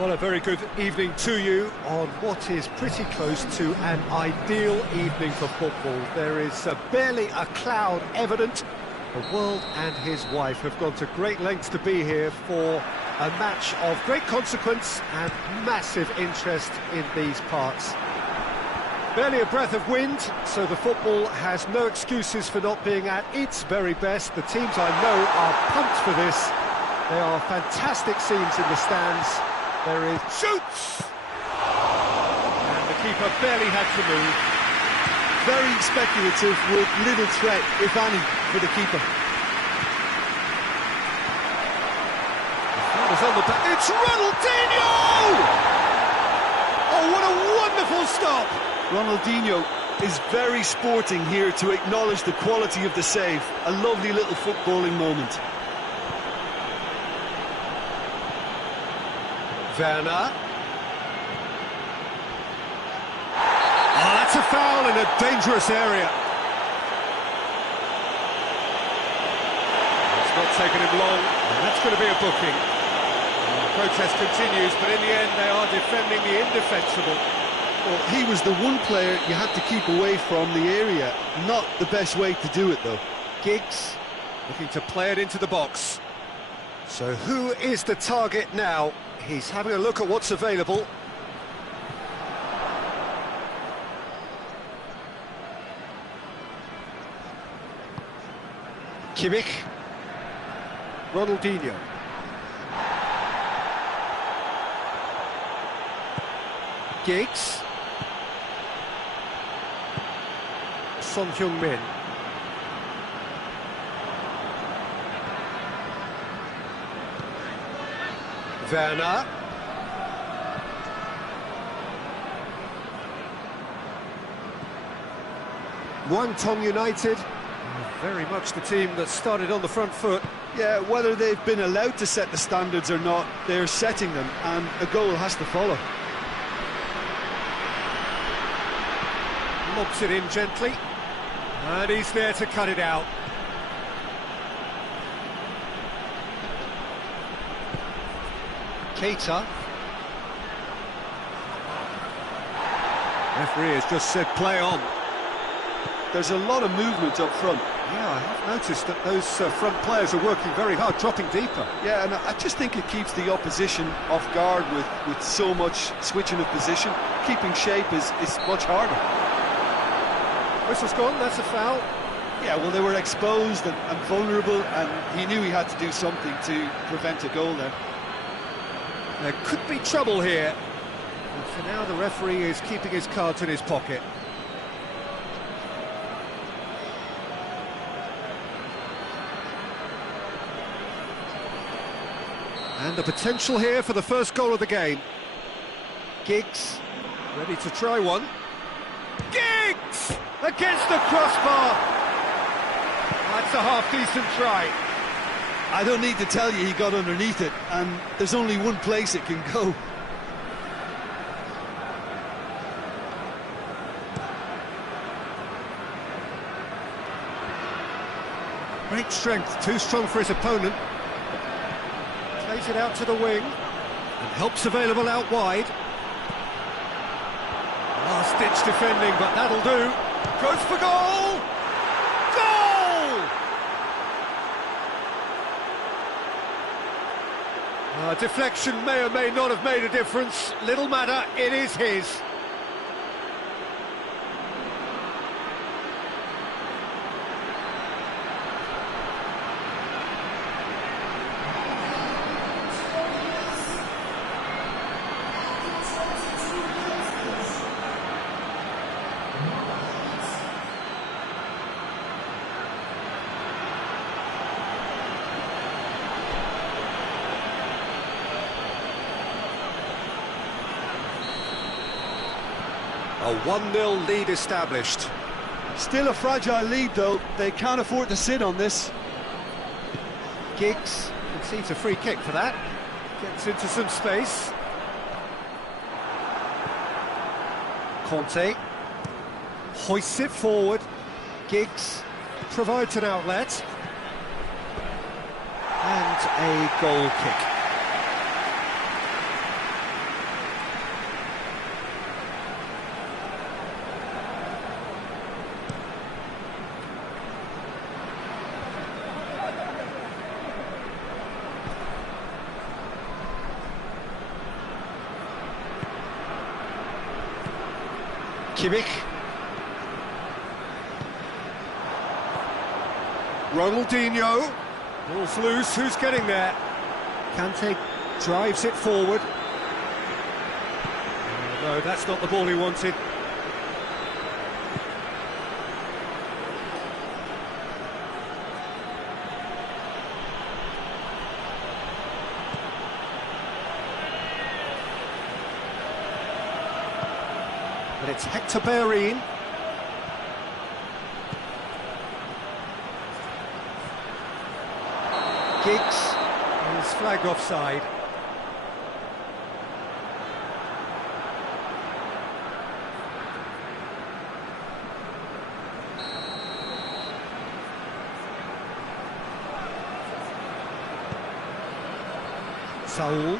Well, a very good evening to you on what is pretty close to an ideal evening for football. There is barely a cloud evident. The world and his wife have gone to great lengths to be here for a match of great consequence and massive interest in these parts. Barely a breath of wind, so the football has no excuses for not being at its very best. The teams I know are pumped for this. There are fantastic scenes in the stands. There is shoots! And the keeper barely had to move. Very speculative with little threat, if any, for the keeper. That was on the back. It's Ronaldinho! Oh, what a wonderful stop! Ronaldinho is very sporting here to acknowledge the quality of the save. A lovely little footballing moment. Werner. Oh, that's a foul in a dangerous area. It's not taken him long, and that's going to be a booking. The protest continues, but in the end they are defending the indefensible. Well, he was the one player you had to keep away from the area. Not the best way to do it, though. Giggs looking to play it into the box. So who is the target now? He's having a look at what's available. Kimmich. Ronaldinho. Giggs. Son Heung-min. Werner. Muangthong United, very much the team that started on the front foot. Yeah, whether they've been allowed to set the standards or not, they're setting them, and a goal has to follow. Lobs it in gently, and he's there to cut it out. Keita. Referee has just said play on. There's a lot of movement up front. Yeah, I have noticed that those front players are working very hard, dropping deeper. Yeah, and I just think it keeps the opposition off guard with so much switching of position. Keeping shape is much harder. Whistle's gone, that's a foul. Yeah, well, they were exposed and vulnerable, and he knew he had to do something to prevent a goal there. There could be trouble here. And for now, the referee is keeping his cards in his pocket. And the potential here for the first goal of the game. Giggs, ready to try one. Giggs! Against the crossbar! That's a half-decent try. I don't need to tell you he got underneath it, and there's only one place it can go. Great strength, too strong for his opponent. Plays it out to the wing, and help's available out wide. Last-ditch defending, but that'll do. Goes for goal! Goal! Deflection may or may not have made a difference. Little matter, it is his. A 1-0 lead established. Still a fragile lead, though. They can't afford to sit on this. Giggs concedes a free kick for that. Gets into some space. Conte hoists it forward. Giggs provides an outlet. And a goal kick. Kimmich. Ronaldinho. Ball's loose, who's getting there? Kante drives it forward. Oh, no, that's not the ball he wanted. But it's Hector Bellerin. Giggs is flagged offside. Saul.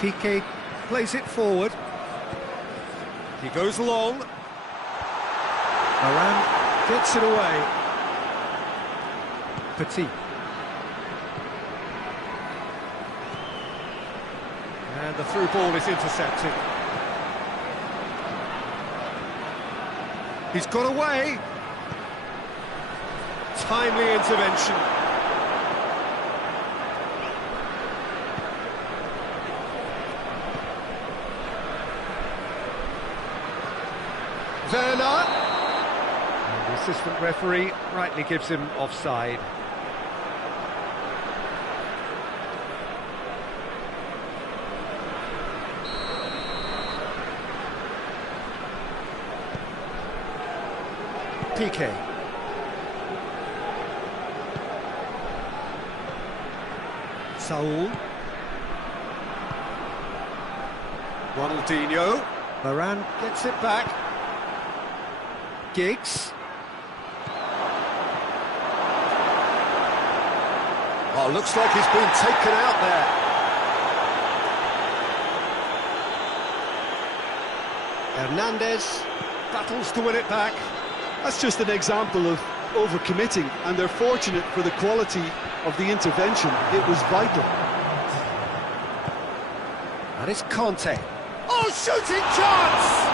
Piqué plays it forward. He goes long. Varane gets it away. Petit. And the through ball is intercepted. He's got away. Timely intervention. Werner. And the assistant referee rightly gives him offside. Piqué. Saul. Ronaldinho. Varane gets it back. Giggs. Oh, looks like he's been taken out there. Hernandez battles to win it back. That's just an example of overcommitting, and they're fortunate for the quality of the intervention. It was vital. And it's Conte. Oh, shooting chance!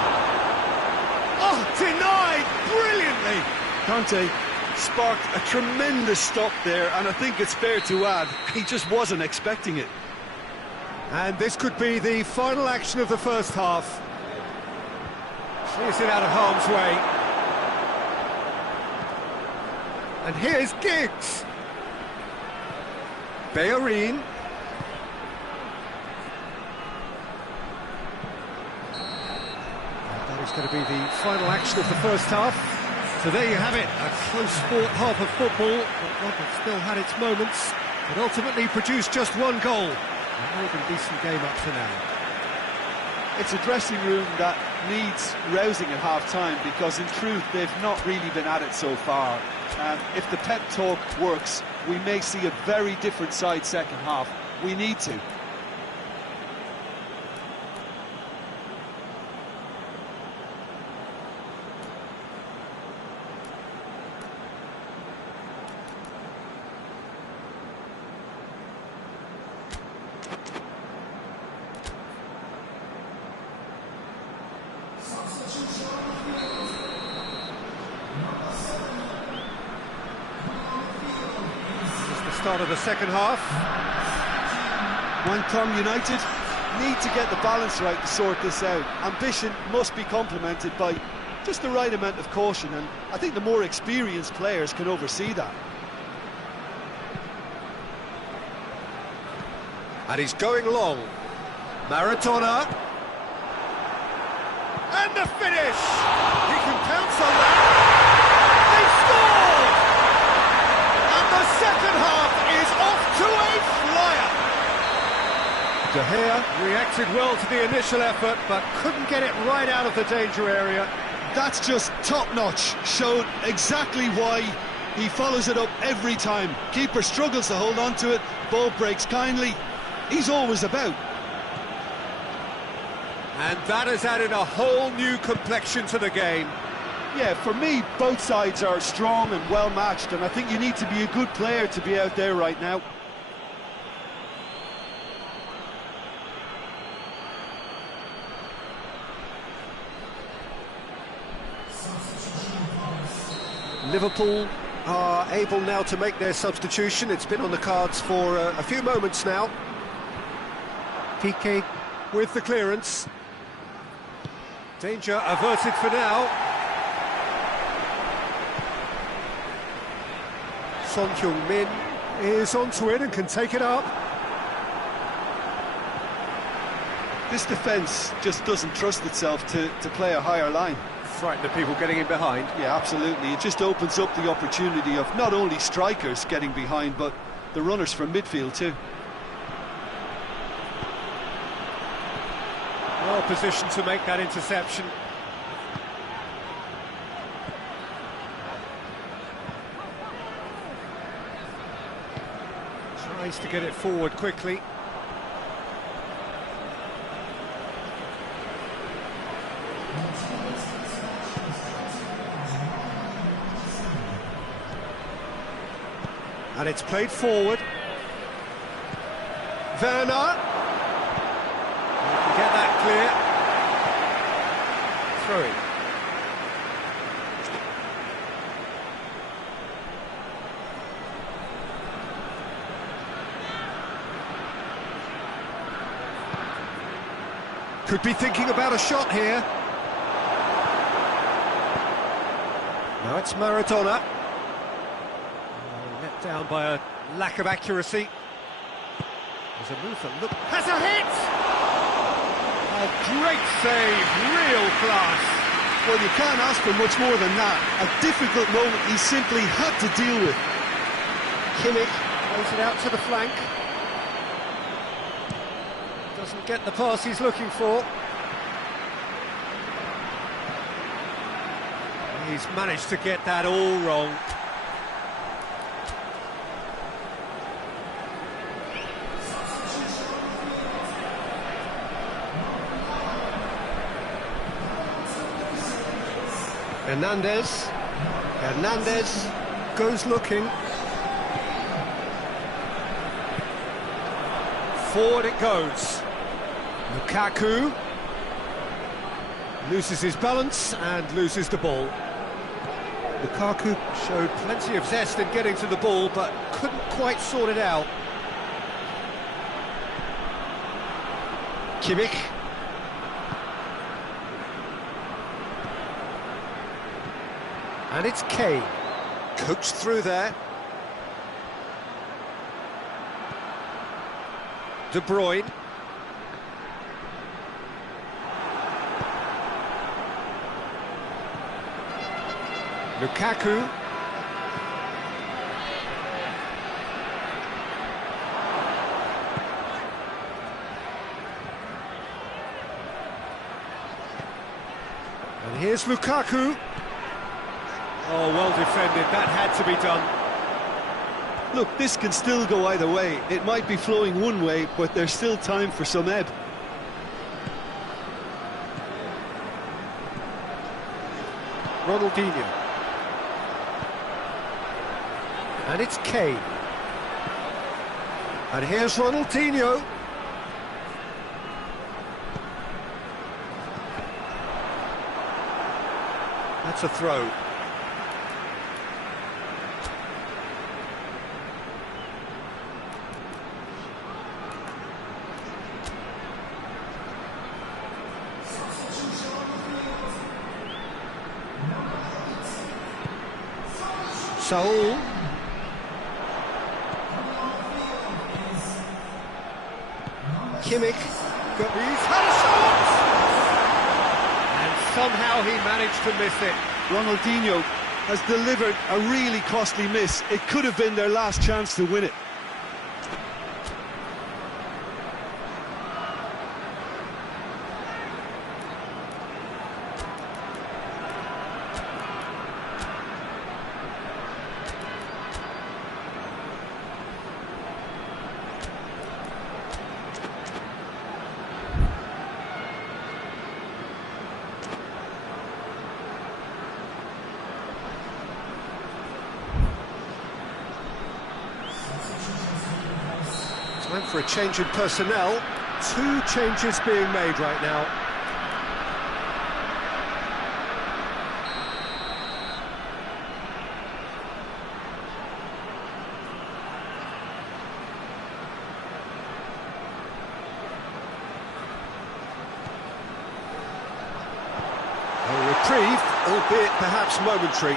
Oh, denied brilliantly. Conte sparked a tremendous stop there, and I think it's fair to add, he just wasn't expecting it. And this could be the final action of the first half. Clears it out of harm's way. And here's Giggs. Bellerin. That is going to be the final action of the first half. So there you have it, a close-fought half of football, but one that still had its moments, but ultimately produced just one goal. A more than decent game up to now. It's a dressing room that needs rousing at half-time, because in truth they've not really been at it so far. If the pep talk works, we may see a very different side second half. We need to. Start of the second half. Wycombe United need to get the balance right to sort this out. Ambition must be complemented by just the right amount of caution, and I think the more experienced players can oversee that. And he's going long. Maradona. And the finish! He can pounce on that. They scored! And the second half is off to a flyer. De Gea reacted well to the initial effort, but couldn't get it right out of the danger area. That's just top-notch. Showed exactly why he follows it up every time. Keeper struggles to hold on to it, ball breaks kindly. He's always about. And that has added a whole new complexion to the game. Yeah, for me, both sides are strong and well-matched, and I think you need to be a good player to be out there right now. Liverpool are able now to make their substitution. It's been on the cards for a few moments now. Piqué with the clearance. Danger averted for now. Son Heung-min is onto it and can take it up. This defence just doesn't trust itself to play a higher line. Frighten the people getting in behind. Yeah, absolutely. It just opens up the opportunity of not only strikers getting behind, but the runners from midfield too. Well positioned to make that interception. Tries to get it forward quickly. And it's played forward. Werner. Get that clear. Throw it. Could be thinking about a shot here. Now it's Maradona. Let down by a lack of accuracy. There's a move that has a hit! A great save, real class. Well, you can't ask for much more than that. A difficult moment he simply had to deal with. Kimmich plays it out to the flank. Doesn't get the pass he's looking for. He's managed to get that all wrong. Hernandez goes looking. Forward it goes. Lukaku loses his balance and loses the ball. Lukaku showed plenty of zest in getting to the ball, but couldn't quite sort it out. Kimmich. And it's Kane. Coached through there. De Bruyne. Lukaku. And here's Lukaku. Oh, well defended, that had to be done. Look, this can still go either way. It might be flowing one way, but there's still time for some ebb. Ronaldinho. And it's Kane. And here's Ronaldinho. That's a throw. Saul. Kimmich. He's had a shot! And somehow he managed to miss it. Ronaldinho has delivered a really costly miss. It could have been their last chance to win it. Time for a change in personnel. 2 changes being made right now. albeit perhaps momentary.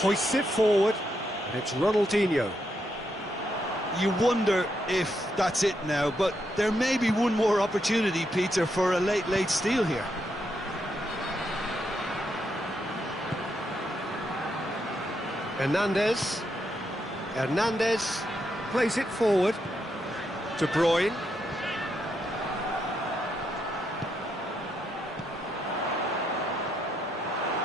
Hoists it forward, and it's Ronaldinho. You wonder if that's it now, but there may be one more opportunity, Peter, for a late steal here. Hernandez plays it forward. De Bruyne.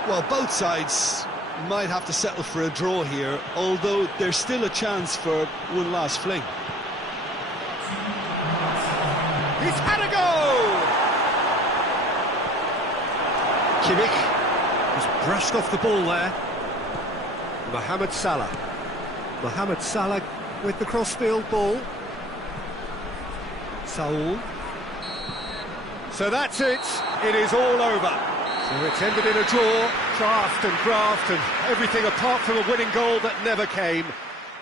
Well, both sides might have to settle for a draw here, although there's still a chance for one last fling. He's had a go! Kimmich has brushed off the ball there. Mohamed Salah with the crossfield ball. Saul. So that's it. It is all over. So it's ended in a draw, craft and graft and everything apart from a winning goal that never came.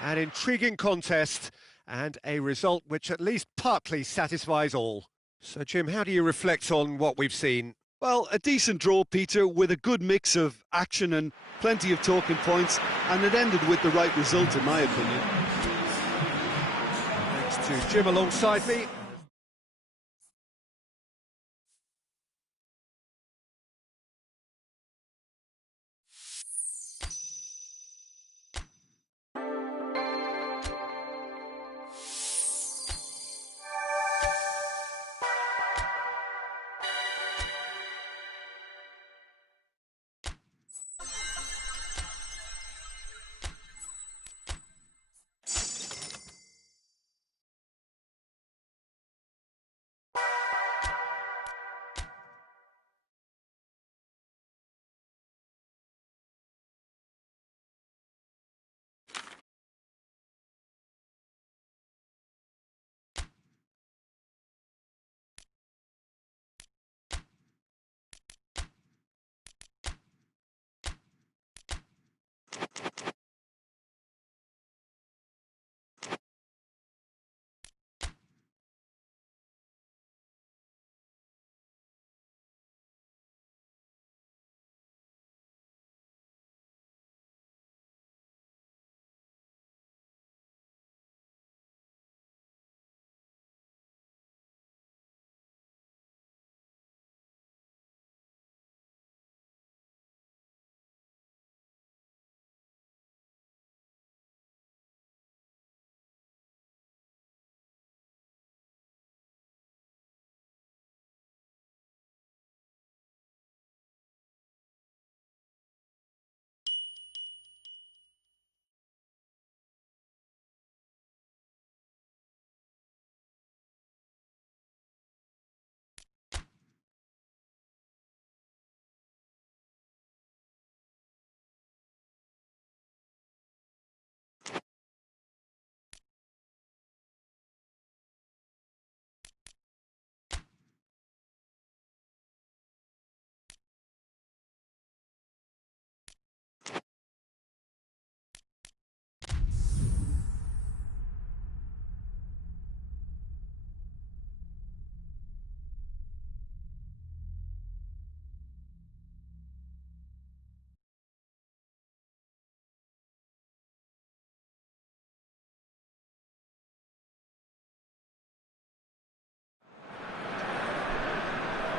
An intriguing contest and a result which at least partly satisfies all. So, Jim, how do you reflect on what we've seen? Well, a decent draw, Peter, with a good mix of action and plenty of talking points, and it ended with the right result, in my opinion. Thanks to Jim alongside me.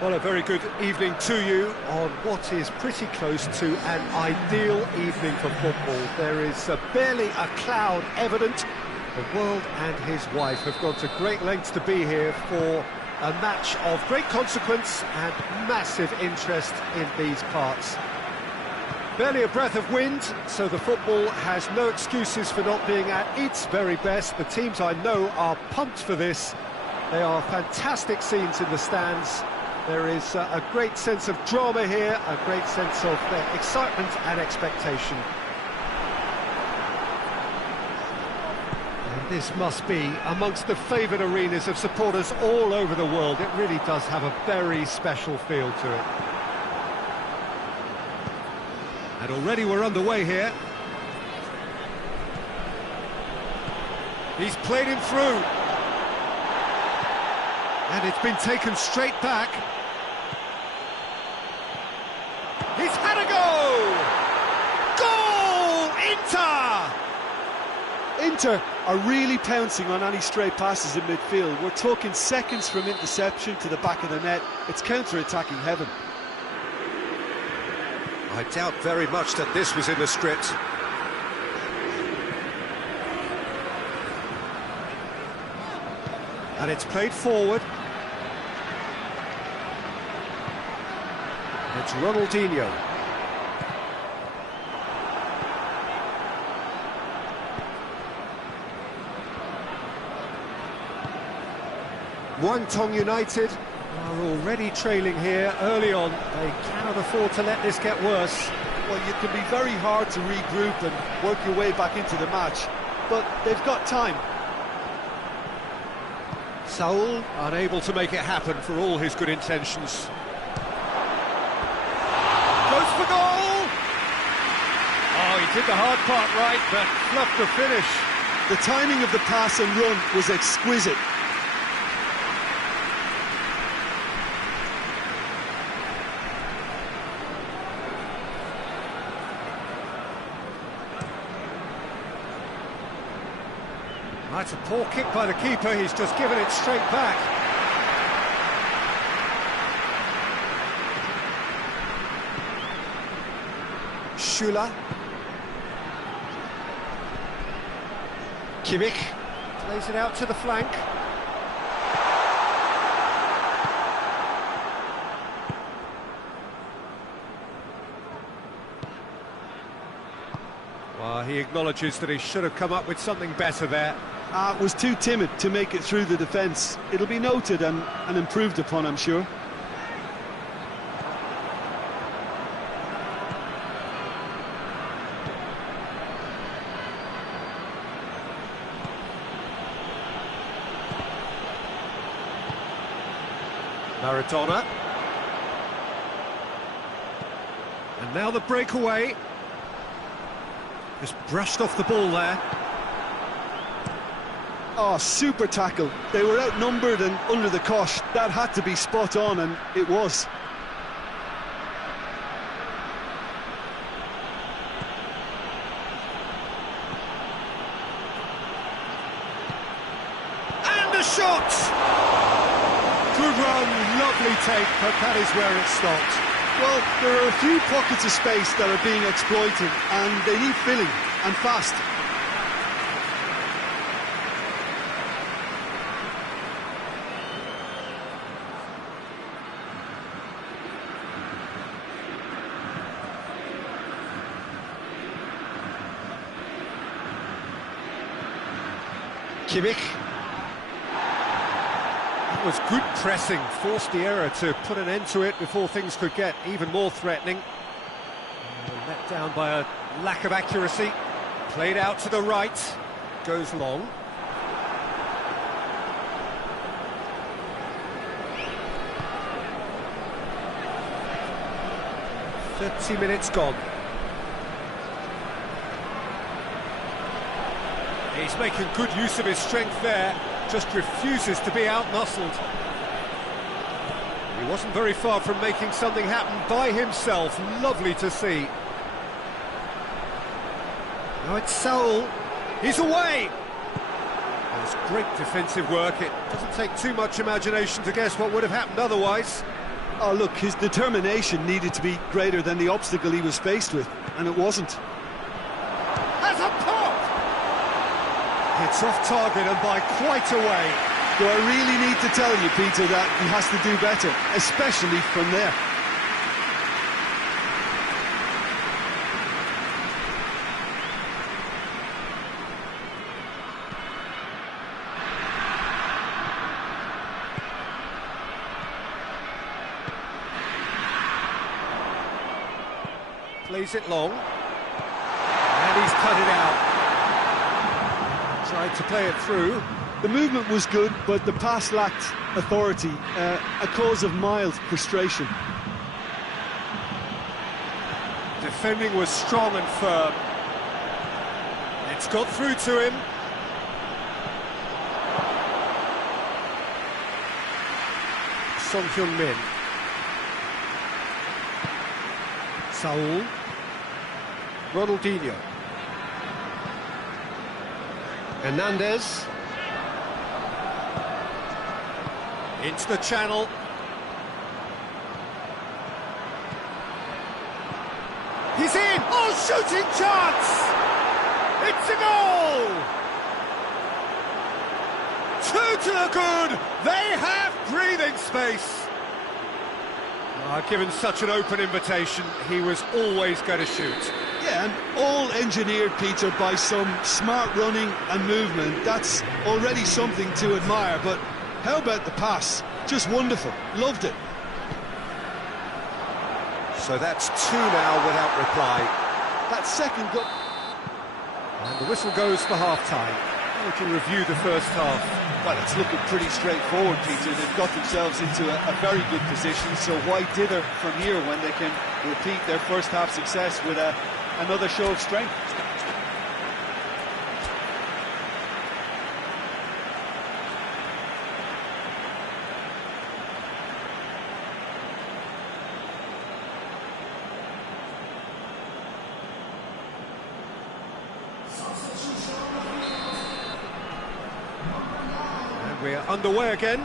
Well, a very good evening to you on what is pretty close to an ideal evening for football. There is barely a cloud evident. The world and his wife have gone to great lengths to be here for a match of great consequence and massive interest in these parts. Barely a breath of wind, so the football has no excuses for not being at its very best. The teams I know are pumped for this. They are fantastic scenes in the stands. There is a great sense of drama here, a great sense of excitement and expectation. And this must be amongst the favoured arenas of supporters all over the world. It really does have a very special feel to it. And already we're underway here. He's played him through. And it's been taken straight back. He's had And a goal! Goal! Inter! Inter are really pouncing on any stray passes in midfield. We're talking seconds from interception to the back of the net. It's counter-attacking heaven. I doubt very much that this was in the script. And it's played forward. It's Ronaldinho. Guangdong United are already trailing here early on. They cannot afford to let this get worse. Well, it can be very hard to regroup and work your way back into the match, but they've got time. Saul unable to make it happen for all his good intentions. Goes for goal! Oh, he did the hard part right, but fluffed the finish. The timing of the pass and run was exquisite. That's a poor kick by the keeper, he's just given it straight back. Schüller. Kimmich plays it out to the flank. Well, he acknowledges that he should have come up with something better there. Was too timid to make it through the defence. It'll be noted and improved upon, I'm sure. Maradona. And now the breakaway. Just brushed off the ball there. Oh, super tackle. They were outnumbered and under the cosh. That had to be spot on, and it was. And a shot! Good run, lovely take, but that is where it stopped. Well, there are a few pockets of space that are being exploited, and they need filling, and fast. Kimmich. That was good pressing, forced the error to put an end to it before things could get even more threatening. Let down by a lack of accuracy. Played out to the right, goes long. .30 minutes gone. He's making good use of his strength there, just refuses to be out-muscled. He wasn't very far from making something happen by himself, lovely to see. Now it's Saul, he's away! There's great defensive work, it doesn't take too much imagination to guess what would have happened otherwise. Oh, look, his determination needed to be greater than the obstacle he was faced with, and it wasn't. Has a pop! It's off target and by quite a way. Do I really need to tell you, Peter, that he has to do better, especially from there? Plays it long. And he's cut it out. Tried to play it through. The movement was good, but the pass lacked authority, a cause of mild frustration. Defending was strong and firm. It's got through to him. Son Heung-min. Saul. Ronaldinho. Hernandez. Into the channel. He's in! Oh, shooting chance! It's a goal! Two to the good! They have breathing space! Given such an open invitation, he was always going to shoot. Yeah, and all engineered, Peter, by some smart running and movement. That's already something to admire, but how about the pass? Just wonderful. Loved it. So that's two now without reply. That second goal. And the whistle goes for half-time. We can review the first half. Well, it's looking pretty straightforward, Peter. They've got themselves into a very good position, so why dither from here when they can repeat their first half success with another show of strength? We're underway again.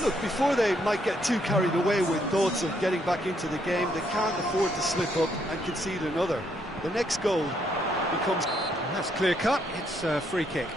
Look, before they might get too carried away with thoughts of getting back into the game, they can't afford to slip up and concede another. The next goal becomes... That's clear cut. It's a free kick.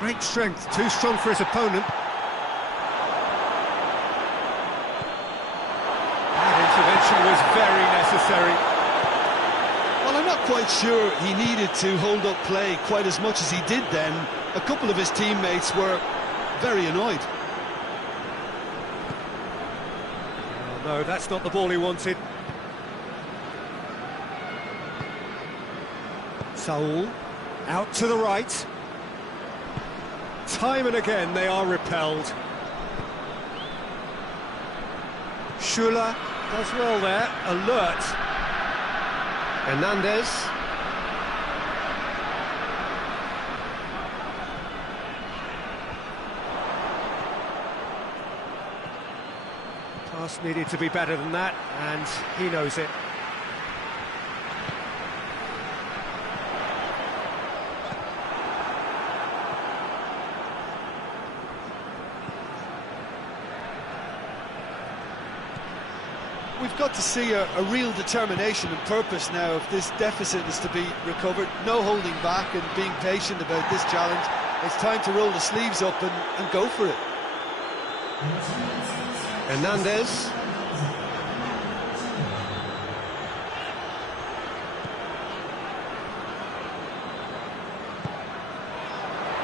Great strength, too strong for his opponent. That intervention was very necessary. Well, I'm not quite sure he needed to hold up play quite as much as he did then. A couple of his teammates were very annoyed. Oh, no, that's not the ball he wanted. Saul, out to the right. Time and again they are repelled. Schuller does well there, alert. Hernandez. Pass needed to be better than that, and he knows it. We've got to see a real determination and purpose now if this deficit is to be recovered. No holding back and being patient about this challenge. It's time to roll the sleeves up and go for it. Hernandez.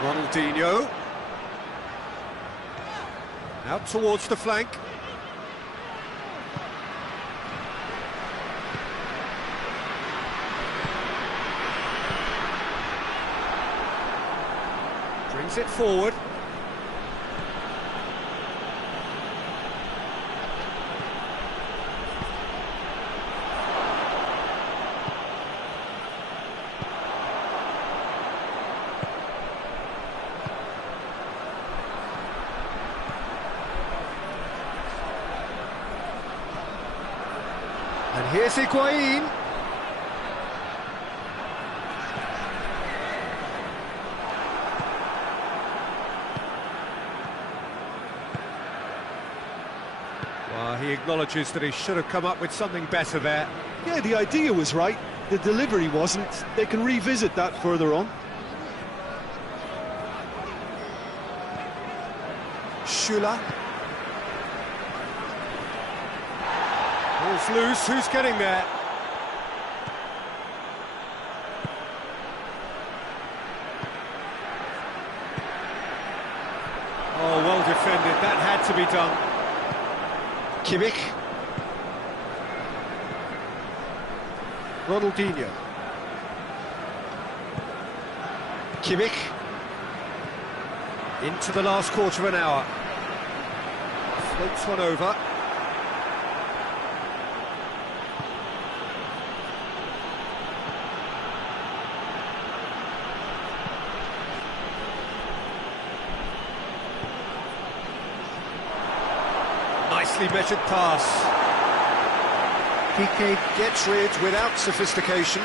Ronaldinho. Out towards the flank. Brings it forward. And here's Higuain. Well, he acknowledges that he should have come up with something better there. Yeah, the idea was right. The delivery wasn't. They can revisit that further on. Schuller. Ball's loose, who's getting there? Oh, well defended, that had to be done. Kimmich. Ronaldinho. Kimmich. Into the last quarter of an hour. Floats one over. Nicely measured pass. Piqué gets rid without sophistication.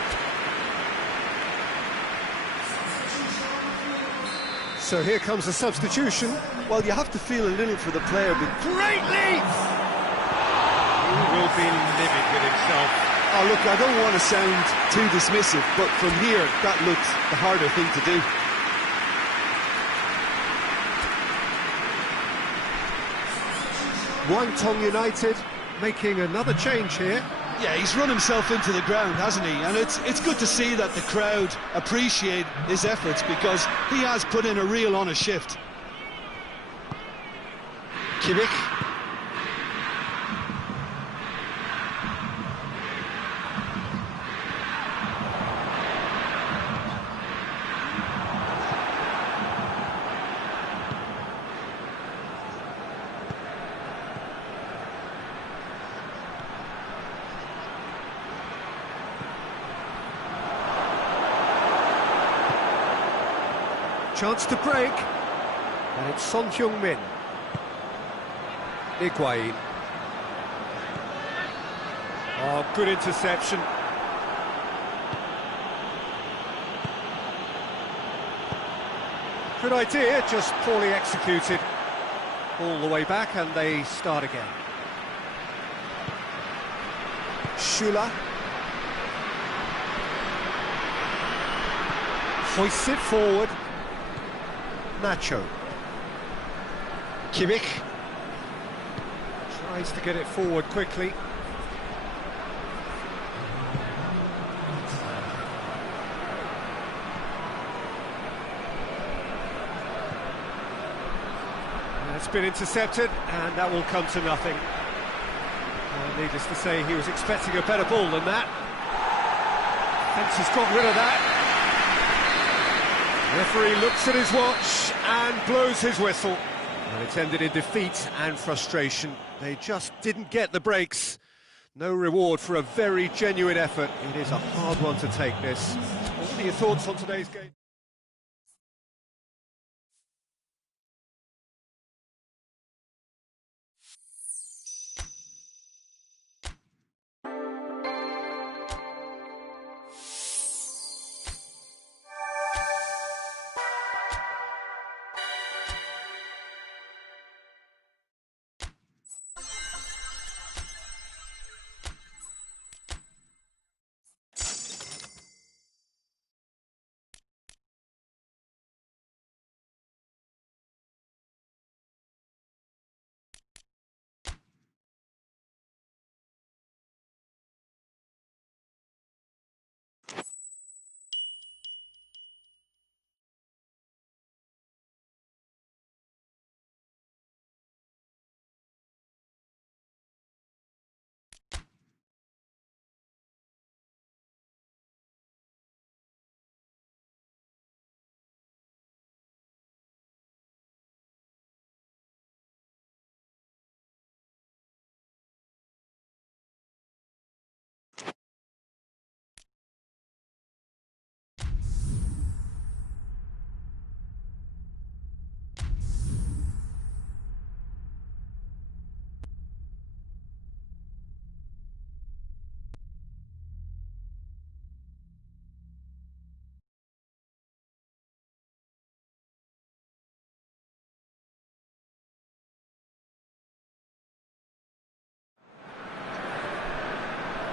So here comes a substitution. Well, you have to feel a little for the player, but Great leap! He will be livid with himself. oh look, I don't want to sound too dismissive, but from here, that looks the harder thing to do. Guangdong United making another change here. Yeah, he's run himself into the ground, hasn't he? And it's good to see that the crowd appreciate his efforts, because he has put in a real honest shift. Kimmich. Chance to break, and it's Son Heung-min. Higuain. Oh, good interception. Good idea, just poorly executed. All the way back, and they start again. Schüller. Hoists it forward. Nacho. Kimmich. Tries to get it forward quickly. That's been intercepted, and that will come to nothing. Needless to say, he was expecting a better ball than that. Fence has got rid of that. Referee looks at his watch and blows his whistle. And it's ended in defeat and frustration. They just didn't get the breaks. No reward for a very genuine effort. It is a hard one to take, this. What are your thoughts on today's game?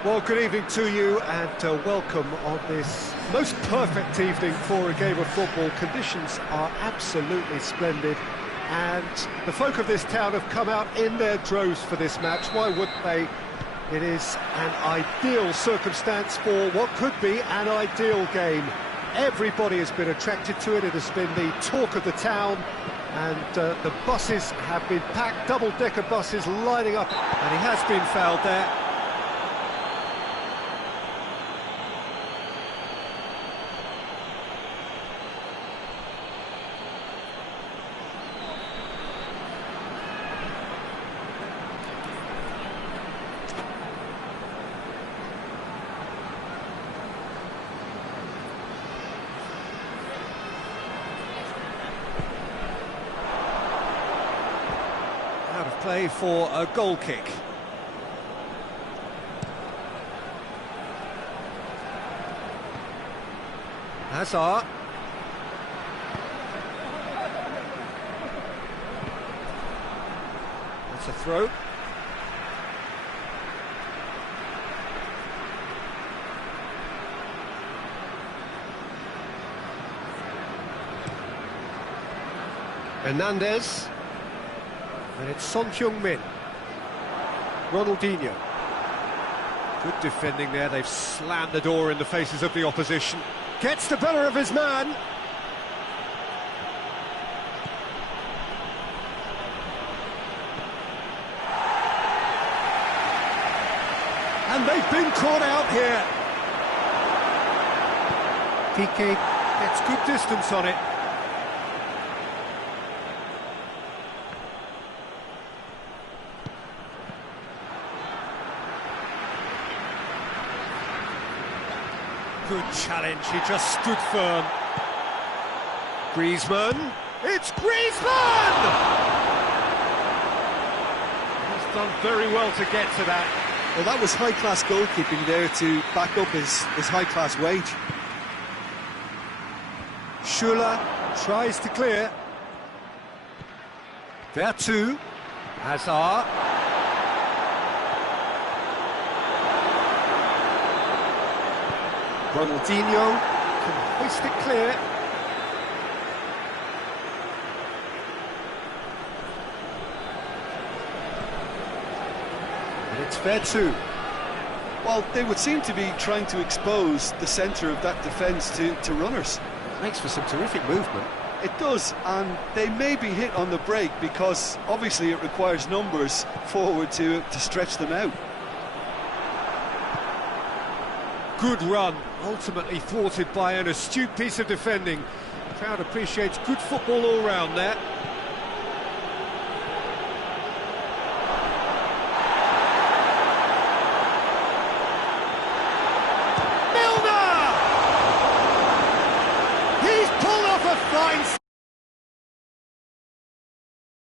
Well, good evening to you, and welcome on this most perfect evening for a game of football. Conditions are absolutely splendid, and the folk of this town have come out in their droves for this match. Why wouldn't they? It is an ideal circumstance for what could be an ideal game. Everybody has been attracted to it. It has been the talk of the town, and the buses have been packed, double-decker buses lining up, and he has been fouled there. Out of play for a goal kick. Hazard. That's a throw. Hernandez. And it's Son Heung-min. Ronaldinho. Good defending there. They've slammed the door in the faces of the opposition. Gets the better of his man. And they've been caught out here. Piqué gets good distance on it. Good challenge, he just stood firm. Griezmann, it's Griezmann! He's done very well to get to that. Well, that was high-class goalkeeping there to back up his high-class wage. Schuller tries to clear. Vertu, Hazard. Ronaldinho can hoist it clear. And it's Vertu. Well, they would seem to be trying to expose the centre of that defence to runners. Makes for some terrific movement. It does, and they may be hit on the break because obviously it requires numbers forward to stretch them out. Good run, ultimately thwarted by an astute piece of defending. The crowd appreciates good football all round there.